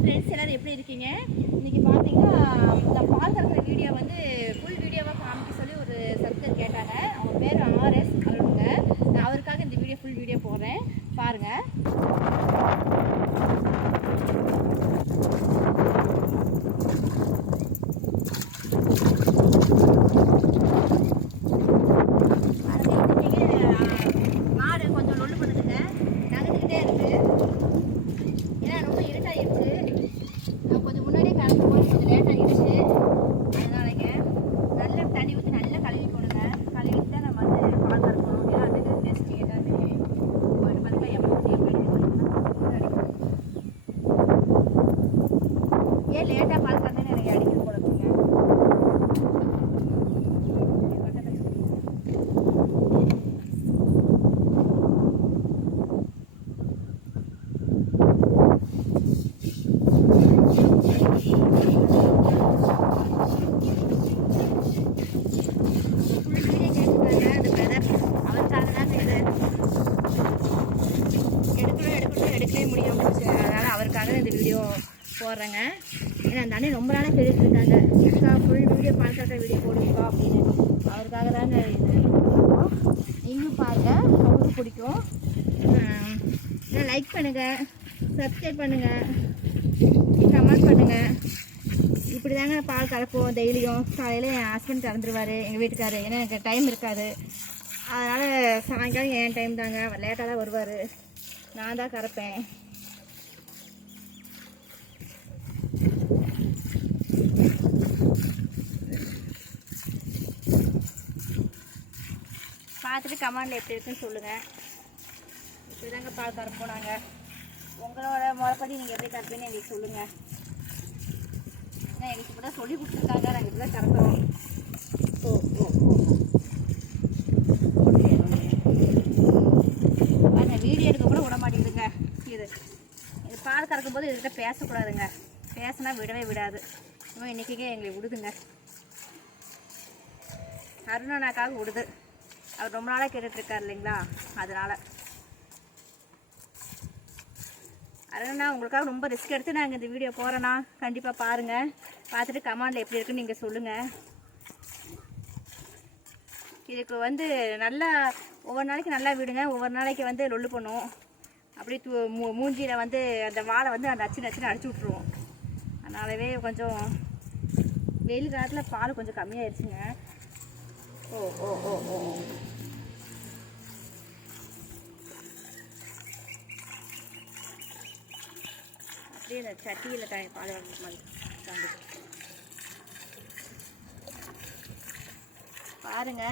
Friends எல்லோரும் எப்படி இருக்கீங்க? இன்னைக்கு பார்த்தீங்கன்னா இந்த பால் கறக்கிற வீடியோ வந்து ஃபுல் வீடியோவாக காமிக்க சொல்லி ஒரு சர்க்கர் கேட்டாங்க. அவங்க பேர் ஆர்எஸ் அருணுங்க நான் அவருக்காக இந்த வீடியோ ஃபுல் வீடியோ போடுறேன் பாருங்கள் மாடு கொஞ்சம் லொல்லு பண்ணுதுங்க நகர்ந்துக்கிட்டே இருக்கு ஏன்னா ரொம்ப இருட்டாயிருச்சு நான் கொஞ்சம் முன்னாடியே கலந்து போய் கொஞ்சம் லேட் ஆகிடுச்சு அதனாலங்க நல்ல தண்ணி ஊற்றி நல்லா கழுவி போடுங்க கழுவி தான் நம்ம வந்து பால் கறக்கணும் ஏன்னா அதுக்கு டெஸ்ட் ஏதாவது போயிட்டு பார்த்தீங்கன்னா எப்படி எப்படி ஏன் லேட்டாக பால் கறந்தேன்னு எனக்கு அடிக்க போடுங்க எடுக்கவே முடியாம போச்சு அதனால அவருக்காக இந்த வீடியோ போடுறேங்க. ஏன்னா அந்த அண்ணன் ரொம்ப நாளாக கேட்டுட்டு இருக்காங்க அக்கா ஃபுல் வீடியோ பால் கட்டுற வீடியோ போடுவீங்களா அப்படின்னு. அவருக்காக தாங்க இது. நீங்களும் பாருங்க. அவருக்கு பிடிக்கும். லைக் பண்ணுங்கள் சப்ஸ்கிரைப் பண்ணுங்கள் கமெண்ட் பண்ணுங்கள் இப்படி தாங்க பால் கறப்போம் டெய்லியும். காலையில் என் ஹஸ்பண்ட் கறந்துருவார். எங்கள் வீட்டுக்காரு. ஏன்னா எனக்கு டைம் இருக்காது. அதனால் சாயங்காலம் என் டைம் தாங்க. லேட்டாக தான் வருவார். நான் தான் கறப்பேன். பார்த்துட்டு கமெண்டில் எப்படி இருக்குன்னு சொல்லுங்கள் இப்படி தாங்க பால் கறப்போம் நாங்கள் உங்களோட முறைப்படி நீங்கள் எப்படி கறப்பீங்கன்னு எங்களுக்கு சொல்லுங்கள் ஏன்னா எங்களுக்கு இப்போ தான் சொல்லி கொடுத்துருக்காங்க. நாங்கள் இப்படி தான் கறக்குறோம். ஓ ஓ ஓ. வீடியோ எடுக்க கூட விட மாட்டேங்குதுங்க. இது இது பால் கறக்கும் போது இதுகிட்ட பேசக்கூடாதுங்க. பேசினா விடவே விடாது. இன்னும் இன்றைக்கே எங்களை விடுதுங்க. அருணனாக்காக விடுது. அவர் ரொம்ப நாளாக கேட்டுட்ருக்கார் இல்லைங்களா? அதனால். அருணா உங்களுக்காக ரொம்ப ரிஸ்க் எடுத்து நாங்கள் இந்த வீடியோ போகிறேன்னா கண்டிப்பாக பாருங்கள் பார்த்துட்டு கமாண்டில் எப்படி இருக்குன்னு நீங்கள் சொல்லுங்கள் இதுக்கு வந்து நல்லா ஒவ்வொரு நாளைக்கு நல்லா விடுங்க. ஒவ்வொரு நாளைக்கு வந்து லொல்லு பண்ணும் அப்படியே தூ மூ மூஞ்சியில் வந்து அந்த வாழை வந்து அந்த அச்சு நச்சுன்னு அடிச்சு விட்ருவோம் அதனாலவே கொஞ்சம் வெயில் காலத்தில் பால் கொஞ்சம் கம்மியாகிடுச்சுங்க ஓ ஓ ஓ ஓ அப்படியே இந்த சட்டியில் க பால் மாதிரி உட்காந்து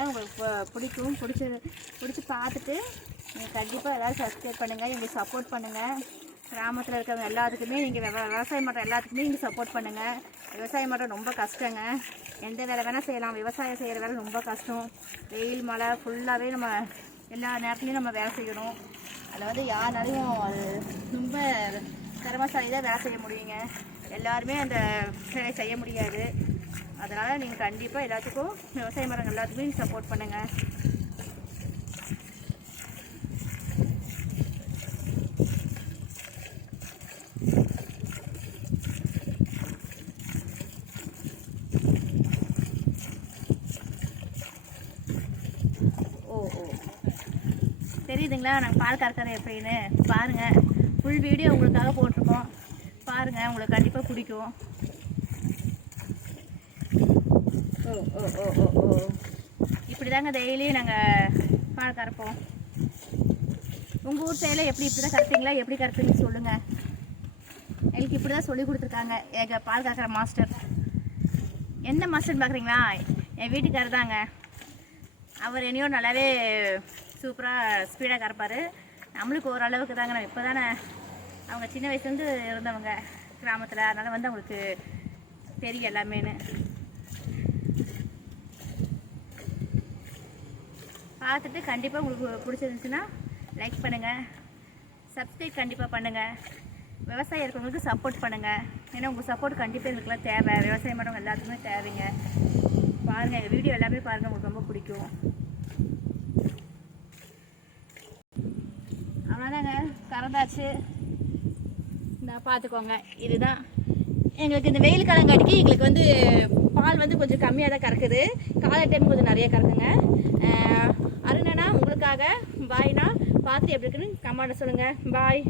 உங்களுக்கு பிடிக்கும் பிடிச்சது பிடிச்சி பார்த்துட்டு நீங்கள் கண்டிப்பாக எல்லோரும் சப்ஸ்கிரைப் பண்ணுங்கள் எங்களுக்கு சப்போர்ட் பண்ணுங்கள் கிராமத்தில் இருக்கிறவங்க எல்லாத்துக்குமே நீங்கள் விவசாயம் பண்ணுற எல்லாத்துக்குமே நீங்கள் சப்போர்ட் பண்ணுங்கள் விவசாயம் பண்ணுற ரொம்ப கஷ்டங்க. எந்த வேலை வேணால் செய்யலாம். விவசாயம் செய்கிற வேலை ரொம்ப கஷ்டம். வெயில் மழை ஃபுல்லாகவே நம்ம எல்லா நேரத்துலையும் நம்ம வேலை செய்யணும். அதில் வந்து யாருனாலையும் அது ரொம்ப திறமசாலி தான் வேலை செய்ய முடியுங்க. எல்லாருமே அந்த வேலையை செய்ய முடியாது. அதனால் நீங்கள் கண்டிப்பாக எல்லாத்துக்கும் விவசாய மரங்கள் எல்லாத்துக்குமே நீங்கள் சப்போர்ட் பண்ணுங்கள் தெரியுதுங்களா? நாங்கள் பால் கறக்கிறோம் எப்படின்னு? பாருங்கள் ஃபுல் வீடியோ உங்களுக்காக போட்டிருக்கோம். பாருங்கள் உங்களுக்கு கண்டிப்பாக பிடிக்கும். ஓ ஓ ஓ ஓ ஓ. இப்படி தாங்க டெய்லியும் நாங்கள் பால் கறப்போம். உங்கள் ஊர் சைடில் எப்படி இப்படி தான் கறப்பீங்களா? எப்படி கறப்பீங்கன்னு சொல்லுங்கள் எங்களுக்கு இப்படி தான் சொல்லி கொடுத்துருக்காங்க. எங்கள் பால் கறக்கிற மாஸ்டர் எந்த மாஸ்டர்னு பார்க்குறீங்களா என் வீட்டுக்காரர் தாங்க அவர் என்னையோ நல்லாவே சூப்பராக ஸ்பீடாக கறப்பார். நம்மளுக்கு ஓரளவுக்கு தாங்க. நம்ம இப்போ தானே அவங்க சின்ன வயசுலேருந்து இருந்தவங்க கிராமத்தில். அதனால் வந்து அவங்களுக்கு தெரியும் எல்லாமேன்னு. பார்த்துட்டு கண்டிப்பாக உங்களுக்கு பிடிச்சிருந்துச்சுன்னா லைக் பண்ணுங்கள் சப்ஸ்கிரைப் கண்டிப்பாக பண்ணுங்கள் விவசாயம் இருக்கிறவங்களுக்கு சப்போர்ட் பண்ணுங்கள் ஏன்னா உங்கள் சப்போர்ட் கண்டிப்பாக எங்களுக்குலாம் தேவை. விவசாயம் பண்ணுறவங்க எல்லாத்துக்குமே தேவைங்க. பாருங்கள் எங்கள் வீடியோ எல்லாமே பாருங்கள் உங்களுக்கு ரொம்ப பிடிக்கும். அவ்வளோதாங்க இந்த பார்த்துக்கோங்க இதுதான். எங்களுக்கு இந்த வெயில் காலங்காட்டிக்கு எங்களுக்கு வந்து பால் வந்து கொஞ்சம் கம்மியாக தான் கறக்குது. காலை டைம் கொஞ்சம் நிறைய கறக்குங்க. அருணனா உங்களுக்காக பாய்னா பார்த்துட்டு எப்படி இருக்குன்னு கமெண்ட் சொல்லுங்கள் பாய்